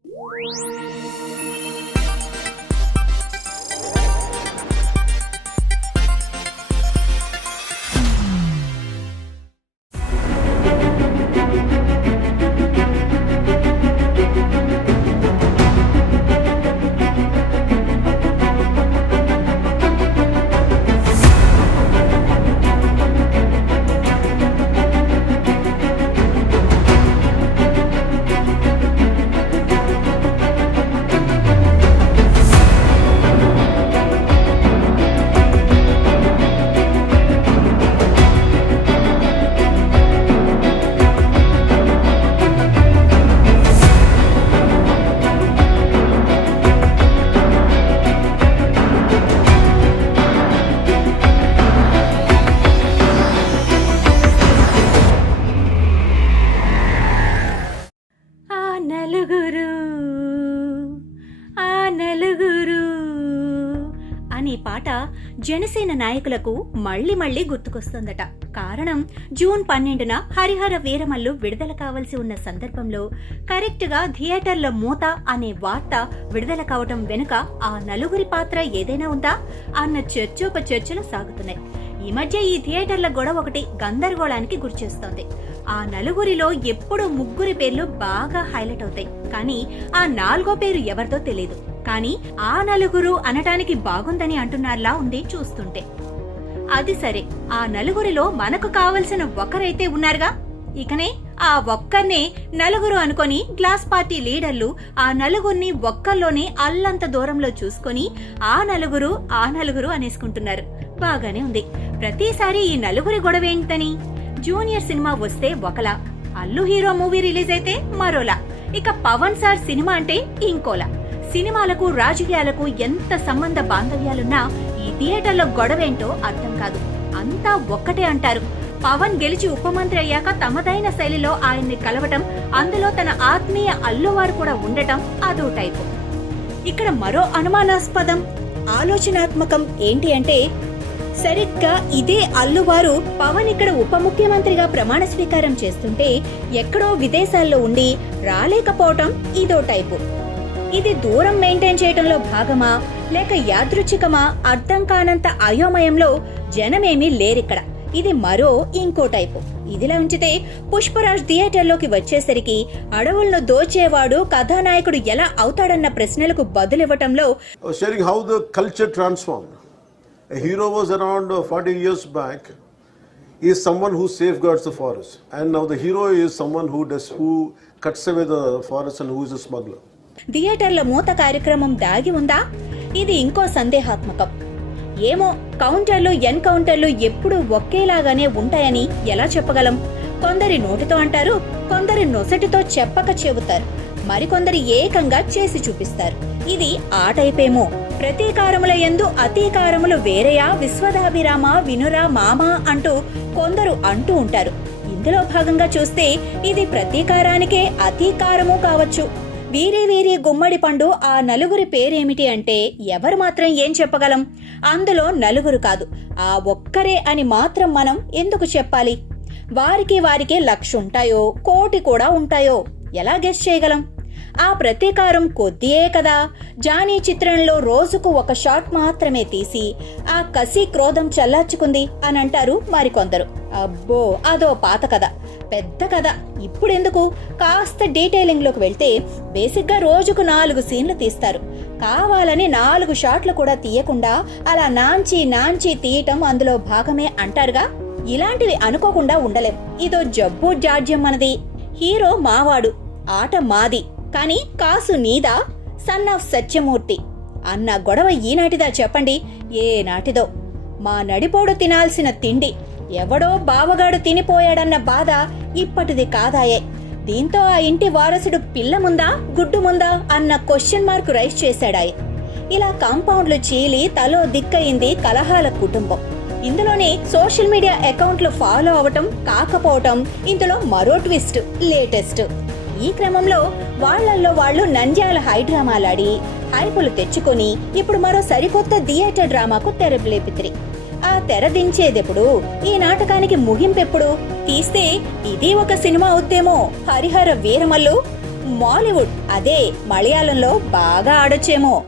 అనే పాట జనసేన నాయకులకు మళ్లీ మళ్లీ గుర్తుకొస్తుందట. కారణం జూన్ 12న హరిహర వీరమల్లు విడుదల కావాల్సి ఉన్న సందర్భంలో కరెక్ట్ గా థియేటర్ల మూత అనే వార్త విడుదల కావటం వెనుక ఆ నలుగురి పాత్ర ఏదైనా ఉందా అన్న చర్చోపచర్చలు సాగుతున్నాయి. ఈ మధ్య ఈ థియేటర్ల గొడవ ఒకటి గందరగోళానికి గురిచేస్తోంది. ఆ నలుగురిలో ఎప్పుడూ ముగ్గురి పేర్లు బాగా హైలైట్ అవుతాయి, కానీ ఆ నాలుగో పేరు ఎవరిదో తెలియదు. కానీ ఆ నలుగురు అనటానికి బాగుందని అంటున్నారులా ఉంది చూస్తుంటే. అది సరే, ఆ నలుగురిలో మనకు కావలసిన ఒకరైతే ఉన్నారుగా. ఇకనే ఆ ఒక్కర్నే నలుగురు అనుకొని గ్లాస్ పార్టీ లీడర్లు ఆ నలుగురిని ఒక్కల్లోనే అల్లంత దూరంలో చూసుకొని ఆ నలుగురు అనేసుకుంటున్నారు. బాగానే ఉంది. ప్రతిసారి ఈ నలుగురి గొడవేంటని? జూనియర్ సినిమా వస్తే ఒకలా, అల్లు హీరో మూవీ రిలీజ్ అయితే మరోలా, ఇక పవన్ సార్ సినిమా అంటే ఇంకోలా. సినిమాలకు రాజకీయాలకు ఎంత సంబంధ బాంధవ్యాలున్నా ఈ థియేటర్లో గొడవేంటో అర్థం కాదు. అంతా ఒక్కటే అంటారు. పవన్ గెలిచి ఉపమంత్రి అయ్యాక తమదైన శైలిలో ఆయన్ని కలవటం, అందులో తన ఆత్మీయ అల్లువారు కూడా ఉండటం అదో టైపు. ఇక్కడ మరో అనుమానాస్పదం, ఆలోచనాత్మకం ఏంటి అంటే, సరిగ్గా ఇదే అల్లువారు పవన్ ఇక్కడ ఉప ముఖ్యమంత్రిగా ప్రమాణ స్వీకారం చేస్తుంటే ఎక్కడో విదేశాల్లో ఉండి రాలేకపోవటం ఇదో టైపు. ఇది దూరం మెయింటైన్ చేయడంలో భాగమా లేక యాదృచ్ఛికమా అర్థం కానంత అయోమయంలో జనమేమీ లేరిక్కడ. ఇది మరో ఇంకో టైపు. ఇదిలా ఉంచితే పుష్పరాజ్ థియేటర్లోకి వచ్చేసరికి అడవులను దోచేవాడు కథానాయకుడు ఎలా అవుతాడన్న ప్రశ్నలకు బదులివ్వటంలో A hero was around 40 years back. He is someone who safeguards the forest, and now the hero is someone who cuts away the forest and who is a smuggler. థియేటర్ల మూత కార్యక్రమం దాగి ఉందా? ఇది ఇంకో సందేహాత్మకం. ఏమో, కౌంటర్లు ఎన్కౌంటర్లు ఎప్పుడూ ఒకేలాగానే ఉంటాయని ఎలా చెప్పగలం? కొందరి నోటితో అంటారు, కొందరి నొసటితో చెప్పక చెబుతారు, మరికొందరి ఏకంగా చేసి చూపిస్తారు. ఇది ఆ టైపేమో. ప్రతీకారముల యందు అతీకారములు వేరయా విశ్వదాభిరామ వినురా మామ అంటూ కొందరు అంటూ ఉంటారు. ఇందులో భాగంగా చూస్తే ఇది ప్రతీకారానికే అతీకారము కావచ్చు. వీరి గుమ్మడి పండు ఆ నలుగురి పేరేమిటి అంటే ఎవరు మాత్రం ఏం చెప్పగలం? అందులో నలుగురు కాదు, ఆ ఒక్కరే అని మాత్రం మనం ఎందుకు చెప్పాలి? వారికి లక్ష ఉంటాయో కోటి కూడా ఉంటాయో ఎలా గెస్ చేయగలం? ఆ ప్రతీకారం కొద్దియే కదా. జానీ చిత్రంలో రోజుకు ఒక షాట్ మాత్రమే తీసి ఆ కసి క్రోధం చల్లార్చుకుంది అని అంటారు మరికొందరు. అబ్బో, అదో పాత కథ, పెద్ద కథ. ఇప్పుడెందుకు? కాస్త డీటెయిలింగ్ లోకి వెళ్తే బేసిక్ గా రోజుకు 4 సీన్లు తీస్తారు. కావాలని 4 షాట్లు కూడా తీయకుండా అలా నాంచి తీయటం అందులో భాగమే అంటారుగా. ఇలాంటివి అనుకోకుండా ఉండలేం. ఇదో జబ్బు జాడ్యం మనది. హీరో మావాడు, ఆట మాది, కానీ కాసు నీదా? సన్ ఆఫ్ సత్యమూర్తి అన్న గొడవ ఈనాటిదా చెప్పండి? ఏ నాటిదో? మా నడిపోడు తినాల్సిన తిండి ఎవడో బావగాడు తినిపోయాడన్న బాధ ఇప్పటిది కాదాయే. దీంతో ఆ ఇంటి వారసుడు పిల్ల ముందా గుడ్డు ముందా అన్న క్వశ్చన్ మార్క్ రైజ్ చేశాడాయే. ఇలా కాంపౌండ్లు చీలి తలో దిక్కయింది కలహాల కుటుంబం. ఇందులోనే సోషల్ మీడియా అకౌంట్లు ఫాలో అవటం కాకపోవటం ఇందులో మరో ట్విస్ట్, లేటెస్ట్. ఈ క్రమంలో వాళ్లల్లో వాళ్ళు నంద్యాల హై డ్రామాలాడి హైపులు తెచ్చుకొని ఇప్పుడు మరో సరికొత్త థియేటర్ డ్రామాకు తెరలేపితిరి. ఆ తెర దించేదెప్పుడు? ఈ నాటకానికి ముగింపెప్పుడు? తీస్తే ఇది ఒక సినిమా అవుతేమో. హరిహర వీరమల్లు మాలీవుడ్ అదే మలయాళంలో బాగా ఆడొచ్చేమో.